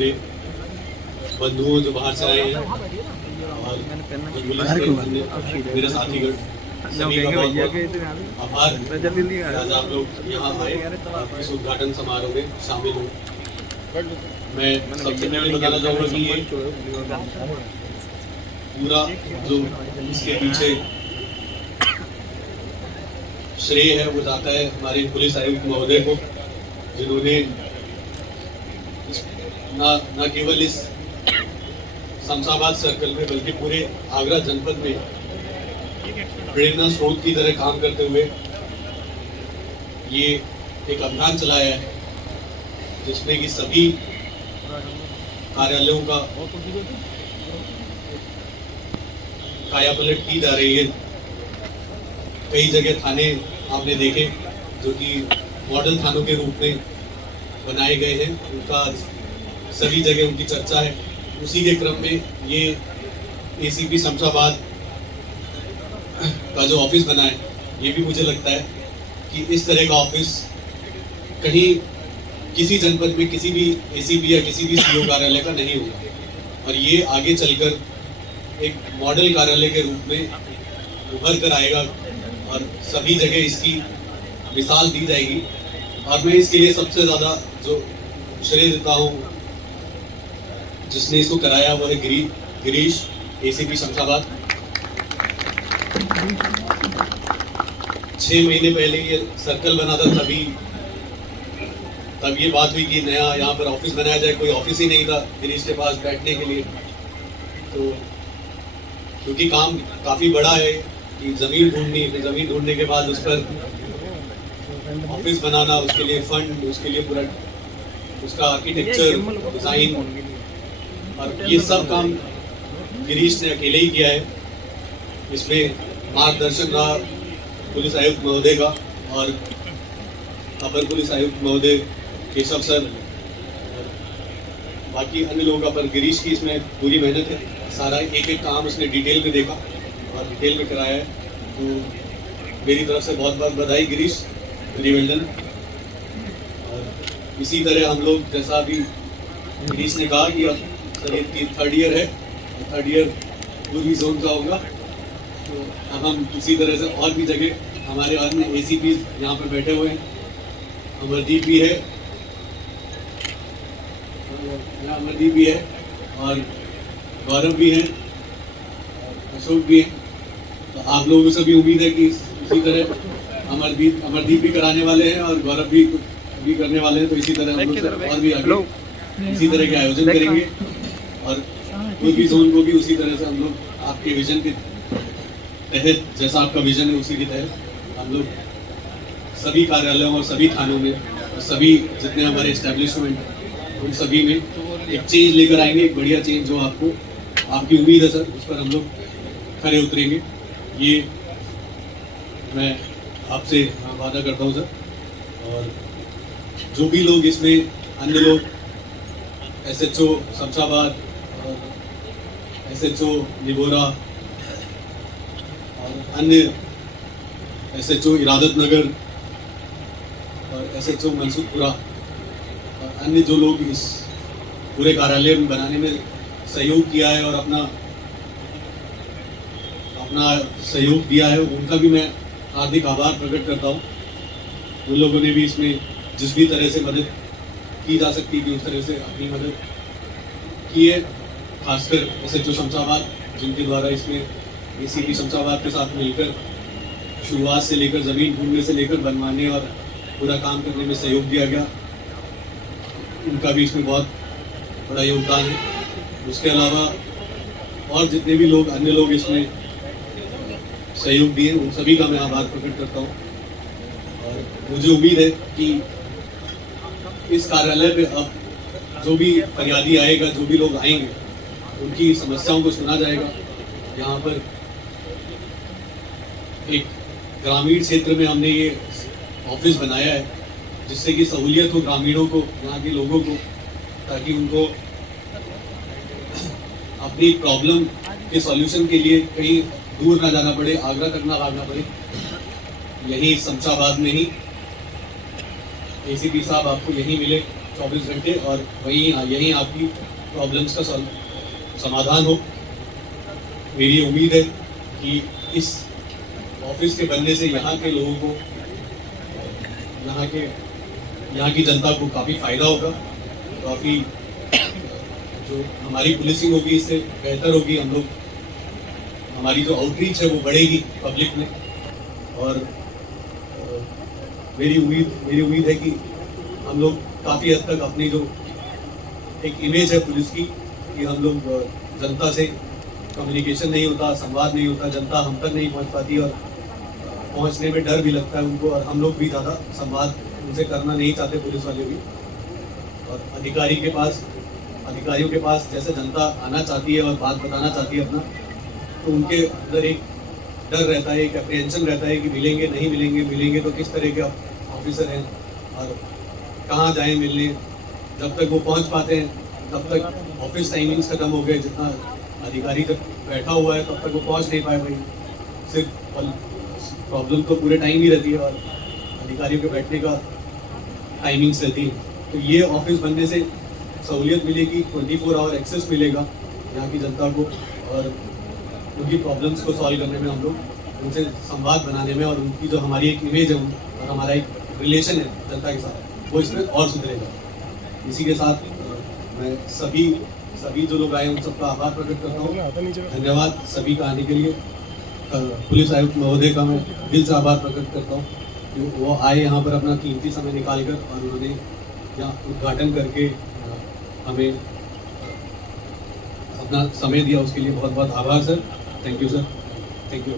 मेरे बंधुओं जो बाहर से आए हैं और जो पुलिस के मेरे साथीगण सभी का बहुत बहुत आभार आज आप लोग यहाँ आए इस उद्घाटन समारोह में शामिल हो। मैं सबसे पहले बताना चाहूँगा कि ये पूरा जो इसके पीछे श्रेय है वो जाता है हमारे पुलिस आयुक्त महोदय को, जिन्होंने न केवल इस शमशाबाद सर्कल में बल्कि पूरे आगरा जनपद में प्रेरणा स्रोत की तरह काम करते हुए ये एक अभियान चलाया है जिसमें कि सभी कार्यालयों का कायापलट की जा रही है। कई जगह थाने आपने देखे जो कि मॉडल थानों के रूप में बनाए गए हैं, उनका सभी जगह उनकी चर्चा है। उसी के क्रम में ये एसीपी शमशाबाद का जो ऑफिस बना है, ये भी मुझे लगता है कि इस तरह का ऑफिस कहीं किसी जनपद में किसी भी एसीपी या किसी भी सीओ कार्यालय का नहीं होगा और ये आगे चलकर एक मॉडल कार्यालय के रूप में उभर कर आएगा और सभी जगह इसकी मिसाल दी जाएगी। और मैं इसके लिए सबसे ज़्यादा जो श्रेय देता हूँ जिसने इसको कराया वो है गिरीश एसीपी शमशाबाद। 6 महीने पहले ये सर्कल बना था, तब ये बात हुई कि नया यहाँ पर ऑफिस बनाया जाए। कोई ऑफिस ही नहीं था गिरीश के पास बैठने के लिए। तो क्योंकि काम काफ़ी बड़ा है कि ज़मीन ढूंढने के बाद उस पर ऑफिस बनाना, उसके लिए फंड, उसके लिए पूरा उसका आर्किटेक्चर डिज़ाइन और ये सब काम गिरीश ने अकेले ही किया है। इसमें मार्गदर्शन रहा पुलिस आयुक्त महोदय का और अपर पुलिस आयुक्त महोदय केशव सर, बाकी अन्य लोगों का, पर गिरीश की इसमें पूरी मेहनत है। सारा एक एक काम उसने डिटेल में देखा और डिटेल में कराया है। तो मेरी तरफ से बहुत बहुत बधाई गिरीश, वेरी वेल डन। और इसी तरह हम लोग, जैसा अभी गिरीश ने कहा कि अब सर ये 3rd ईयर है, 3rd ईयर पूरी जोन का होगा। तो अब हम इसी तरह से और भी जगह हमारे अन्य एसीपी यहाँ पर बैठे हुए हैं, अमरदीप भी है, अमरदीप भी है और गौरव भी है, अशोक भी है। तो आप लोगों से भी उम्मीद है कि इसी तरह अमरदीप भी कराने वाले हैं और गौरव भी करने वाले हैं। तो इसी तरह हम लोग और भी आगे इसी तरह के आयोजन करेंगे और कोई भी जोन को भी उसी तरह से हम लोग आपके विजन के तहत, जैसा आपका विजन है उसी के तहत हम लोग सभी कार्यालयों और सभी थानों में और सभी जितने हमारे एस्टेब्लिशमेंट उन सभी में एक चेंज लेकर आएंगे, एक बढ़िया चेंज जो आपको आपकी उम्मीद है सर, उस पर हम लोग खरे उतरेंगे। ये मैं आपसे वादा करता हूँ सर। और जो भी लोग इसमें, अन्य लोग, SHO शमशाबाद और SHO निबोरा और अन्य SHO इरादत नगर और SHO मनसूरपुरा और अन्य जो लोग इस पूरे कार्यालय में बनाने में सहयोग किया है और अपना सहयोग दिया है, उनका भी मैं हार्दिक आभार प्रकट करता हूँ। उन लोगों ने भी इसमें जिस भी तरह से मदद की जा सकती थी उस तरह से अपनी मदद की है, खासकर SHO शमशाबाद जिनके द्वारा इसमें एसीपी शमशाबाद के साथ मिलकर शुरुआत से लेकर ज़मीन ढूंढने से लेकर बनवाने और पूरा काम करने में सहयोग दिया गया, उनका भी इसमें बहुत बड़ा योगदान है। उसके अलावा और जितने भी लोग, अन्य लोग इसमें सहयोग दिए, उन सभी का मैं आभार प्रकट करता हूँ। और मुझे उम्मीद है कि इस कार्यालय पे अब जो भी फरियादी आएगा, जो भी लोग आएंगे, उनकी समस्याओं को सुना जाएगा। यहाँ पर एक ग्रामीण क्षेत्र में हमने ये ऑफिस बनाया है जिससे कि सहूलियत हो ग्रामीणों को, यहाँ के लोगों को, ताकि उनको अपनी प्रॉब्लम के सॉल्यूशन के लिए कहीं दूर ना जाना पड़े, आगरा तक ना भागना पड़े। यही शमशाबाद में ही एसीपी साहब आपको यहीं मिले 24 घंटे और यहीं आपकी प्रॉब्लम्स का समाधान हो। मेरी उम्मीद है कि इस ऑफिस के बनने से यहाँ के लोगों को, यहाँ की जनता को काफ़ी फायदा होगा, काफ़ी जो हमारी पुलिसिंग होगी इससे बेहतर होगी। हम लोग, हमारी जो आउटरीच है वो बढ़ेगी पब्लिक में। और मेरी उम्मीद है कि हम लोग काफ़ी हद तक अपनी जो एक इमेज है पुलिस की, कि हम लोग जनता से कम्युनिकेशन नहीं होता, संवाद नहीं होता, जनता हम तक नहीं पहुंच पाती और पहुंचने में डर भी लगता है उनको, और हम लोग भी ज़्यादा संवाद उनसे करना नहीं चाहते, पुलिस वाले भी। और अधिकारियों के पास जैसे जनता आना चाहती है और बात बताना चाहती है अपना, तो उनके अंदर एक डर रहता है, एक अप्रीहेंशन रहता है कि मिलेंगे नहीं मिलेंगे तो किस तरह के ऑफिसर हैं और कहाँ जाएं मिलने। जब तक वो पहुंच पाते हैं तब तक ऑफिस टाइमिंग्स खत्म हो गए, जितना अधिकारी जब बैठा हुआ है तब तक वो पहुंच नहीं पाए भाई। सिर्फ प्रॉब्लम तो पूरे टाइम ही रहती है और अधिकारियों के बैठने का टाइमिंग्स रहती है। तो ये ऑफिस बनने से सहूलियत मिलेगी, 24 आवर एक्सेस मिलेगा यहाँ की जनता को, और उनकी प्रॉब्लम्स को सॉल्व करने में, हम लोग उनसे संवाद बनाने में, और उनकी जो हमारी एक इमेज है और हमारा एक रिलेशन है जनता के साथ, वो इसमें और सुधरेगा। इसी के साथ मैं सभी जो लोग आए उन सबका आभार प्रकट करता हूँ। धन्यवाद सभी का आने के लिए। पुलिस आयुक्त महोदय का मैं दिल से आभार प्रकट करता हूँ कि वो आए यहाँ पर अपना कीमती समय निकाल कर, और उन्होंने यहाँ उद्घाटन करके हमें अपना समय दिया, उसके लिए बहुत बहुत आभार sir. Thank you sir, thank you.